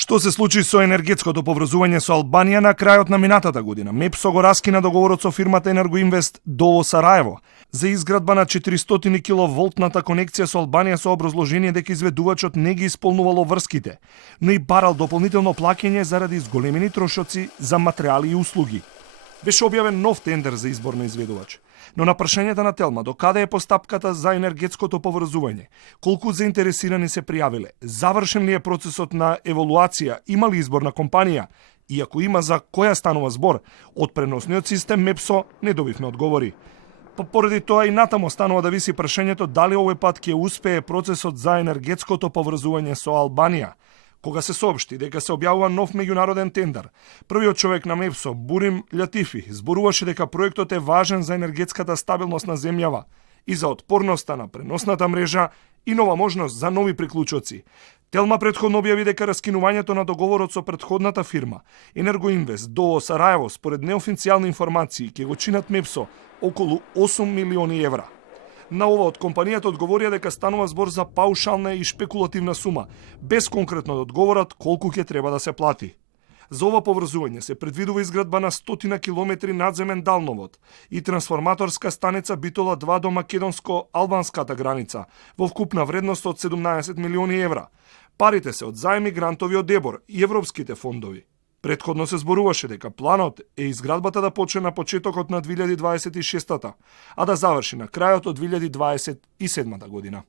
Што се случи со енергетското поврзување со Албанија на крајот на минатата година? МЕПСО го раскина договорот со фирмата Енергоинвест ДОО Сараево за изградба на 400 киловолтната конекција со Албанија со образложение дека изведувачот не ги исполнувало врските, но и барал дополнително плаќање заради зголемени трошоци за материјали и услуги. Беше објавен нов тендер за избор на изведувач. Но на прашањата на Телма, докаде е постапката за енергетското поврзување, колку заинтересирани се пријавиле, завршен ли е процесот на еволуација, има ли избор на компанија, и ако има, за која станува збор, од преносниот систем МЕПСО не добивме одговори. Поради тоа и натамо станува да виси прашањето дали овој пат ќе успее процесот за енергетското поврзување со Албанија. Кога се соопшти дека се објавува нов меѓународен тендер, првиот човек на МЕПСО, Бурим Лјатифи, зборуваше дека проектот е важен за енергетската стабилност на земјава и за отпорноста на преносната мрежа и нова можност за нови приклучоци. Телма претходно објави дека раскинувањето на договорот со претходната фирма, Енергоинвест ДОО Сараево, според неофицијални информации, ќе го чинат МЕПСО околу 8 милиони евра. На ова од компанијата одговорија дека станува збор за паушална и шпекулативна сума, без конкретно да одговорат колку ќе треба да се плати. За ова поврзување се предвидува изградба на 100 километри надземен далновод и трансформаторска станица Битола 2 до македонско-албанската граница, во вкупна вредност од 17 милиони евра. Парите се од заеми, грантови од ЕБОР и европските фондови. Претходно се зборуваше дека планот е изградбата да почне на почетокот на 2026-та, а да заврши на крајот од 2027 година.